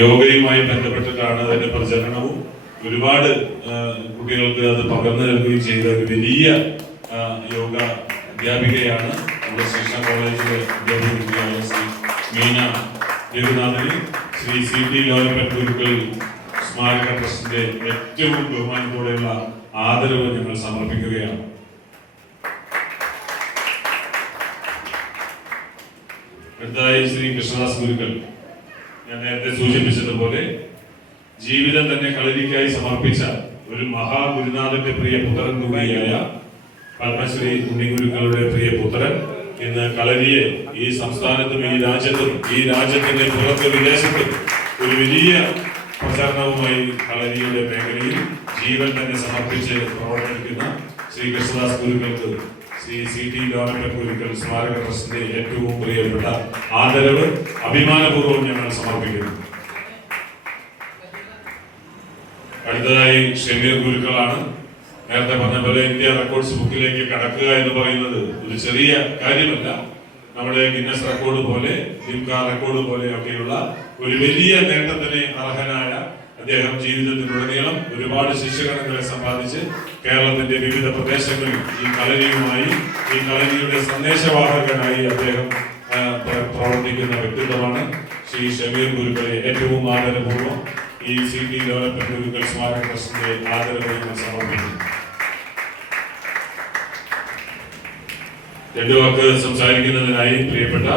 യോഗയുമായി ബന്ധപ്പെട്ടിട്ടാണ് അതിന്റെ പ്രചരണവും ഒരുപാട് കുട്ടികൾക്ക് അത് പകർന്നു നൽകുകയും ചെയ്ത ഒരു വലിയ യോഗ അധ്യാപികയാണ് നമ്മുടെ ശ്രീകൃഷ്ണ കോളേജിലെ അധ്യാപികയായ ശ്രീ മീന രഘുനാഥന് ശ്രീ CT ലോലപ്പൻ ഗുരുക്കൾ സ്മാരക ട്രസ്റ്റിന്റെ ഏറ്റവും ബഹുമാനത്തോടെയുള്ള ആദരവ് ഞങ്ങൾ സമർപ്പിക്കുകയാണ്. അടുത്തതായി ശ്രീ കൃഷ്ണദാസ് ഗുരുക്കൾ, ഞാൻ നേരത്തെ സൂചിപ്പിച്ചതുപോലെ ജീവിതം തന്നെ കളരിക്കായി സമർപ്പിച്ച ഒരു മഹാഗുരുനാഥന്റെ പ്രിയ പുത്രൻ കൂടിയായ പത്മശ്രീ ഉണ്ണിഗുരുക്കളുടെ പ്രിയ പുത്രൻ ഇന്ന് കളരിയെ ഈ സംസ്ഥാനത്തും ഈ രാജ്യത്തിന്റെ പുറത്ത് വിദേശത്തും ഒരു വലിയ പ്രചാരണവുമായി കളരിയുടെ മേഖലയിൽ ജീവൻ തന്നെ സമർപ്പിച്ച് പ്രവർത്തിക്കുന്ന ശ്രീ കൃഷ്ണദാസ് ഗുരുക്കൾക്ക് ശ്രീ CT ലോലപ്പൻ ഗുരുക്കൾ സ്മാരക ട്രസ്റ്റിന്റെ ഏറ്റവും പ്രിയപ്പെട്ട ആദരവ് അഭിമാനപൂർവ്വം ഞങ്ങൾ സമർപ്പിക്കുന്നു. അടുത്തതായി ഷമീർ ഗുരുക്കളാണ്. നേരത്തെ പറഞ്ഞ പോലെ ഇന്ത്യ റെക്കോർഡ്സ് ബുക്കിലേക്ക് കടക്കുക എന്ന് പറയുന്നത് ഒരു ചെറിയ കാര്യമല്ല. നമ്മുടെ ഗിന്നസ് റെക്കോർഡ് പോലെ ലിംക റെക്കോർഡ് പോലെയൊക്കെയുള്ള ഒരു വലിയ നേട്ടത്തിന് അർഹനായ അദ്ദേഹം ജീവിതത്തിലുടനീളം ഒരുപാട് ശിഷ്യഗണങ്ങളെ സമ്പാദിച്ച് കേരളത്തിന്റെ വിവിധ പ്രദേശങ്ങളിൽ ഈ കളരിയുമായി ഈ കളരിയുടെ സന്ദേശവാഹകനായി അദ്ദേഹം പ്രവർത്തിക്കുന്ന വ്യക്തിത്വമാണ്. ശ്രീ ഷമീർ ഗുരുക്കളെ ഏറ്റവും ആദരപൂർവ്വം ഈ CT ലോലപ്പൻ ഗുരുക്കൾ സ്മാരക ട്രസ്റ്റിന്റെ ആദരവ് ഞങ്ങൾ സമർപ്പിക്കുന്നു. രണ്ടു വാക്ക് സംസാരിക്കുന്നതിനായി പ്രിയപ്പെട്ട